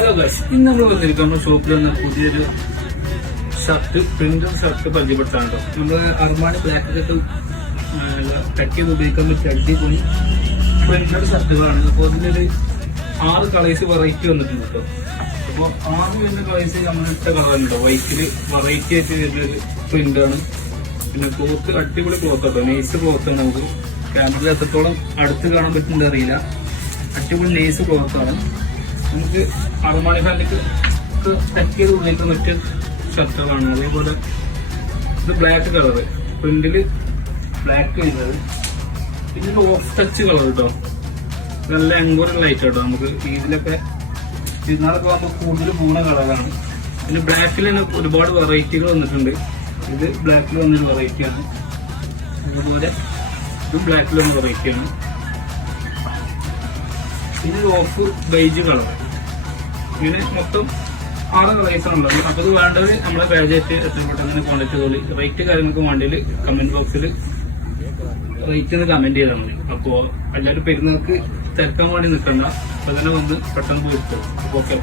Hello guys, ഇന്ന് നമ്മൾ വന്നിരിക്കും നമ്മുടെ ഷോപ്പിൽ വന്ന പുതിയൊരു ഷർട്ട്, പ്രിന്റഡ് ഷർട്ട് പരിചയപ്പെട്ടാണ്ടോ. നമ്മള് അർമാണി ബ്ലാക്ക് ഒക്കെ കട്ട് ചെയ്ത് ഉപയോഗിക്കാൻ പറ്റിയ അടിപൊളി പ്രിന്റഡ് ഷർട്ടുകളാണ്. അപ്പോൾ അതിലൊരു 6 കളേഴ്സ് വെറൈറ്റി വന്നിട്ടുണ്ട് കേട്ടോ. അപ്പോൾ 6 വരുന്ന കളേഴ്സ് നമ്മളിട്ട കളറുണ്ടോ, വൈറ്റില് വെറൈറ്റി ആയിട്ട് വരുന്നൊരു പ്രിന്റാണ്. പിന്നെ ക്ലോത്ത് അടിപൊളി ക്ലോത്ത് കേട്ടോ, നൈസ് ക്ലോത്താണ്. നമുക്ക് ക്യാമറയിൽ എത്രത്തോളം അടുത്ത് കാണാൻ പറ്റുന്നത് അറിയില്ല. അടിപൊളി നൈസ് ക്ലോത്താണ്. നമുക്ക് അർമാണി ഫാമിലിക്ക് ടച്ച് ചെയ്ത് ഉപയോഗിക്കുന്ന മറ്റ് ഷർട്ടുകളാണ്. അതേപോലെ ഇത് ബ്ലാക്ക് കളറ്, പ്രിന്റില് ബ്ലാക്ക് വരുന്നത്. പിന്നെ ഓഫ് ടച്ച് കളർ കേട്ടോ, നല്ല എൻക്വയറി ലൈറ്റ് കേട്ടോ. നമുക്ക് ഇതിലൊക്കെ ഇതിനാളൊക്കെ ആകുമ്പോൾ കൂടുതൽ പോകുന്ന കളറാണ്. പിന്നെ ബ്ലാക്കിൽ തന്നെ ഒരുപാട് വെറൈറ്റികൾ വന്നിട്ടുണ്ട്. ഇത് ബ്ലാക്കിൽ വന്നൊരു വെറൈറ്റിയാണ്. അതുപോലെ ഇതും ബ്ലാക്കിൽ വന്ന വെറൈറ്റിയാണ്. പിന്നെ ഓഫ് ബൈജ് കളർ. ഇങ്ങനെ മൊത്തം 6 കളേഴ്സാണുള്ളത്. അപ്പോൾ ഇത് വേണ്ടവർ നമ്മളെ പേജായിട്ട് എത്രപ്പെട്ട അങ്ങനെ കോൺടാക്ട് ചെയ്തോളി. റേറ്റ് കാര്യങ്ങൾക്ക് വേണ്ടിയിൽ കമന്റ് ബോക്സിൽ റേറ്റ് ഒന്ന് കമന്റ് ചെയ്താൽ മതി. അപ്പോൾ എല്ലാവരും പെരുന്നാൾക്ക് തിരക്കാൻ വേണ്ടി നിൽക്കണ്ട, അപ്പോൾ തന്നെ വന്ന് പെട്ടെന്ന് പോയിട്ട് ഓക്കെ.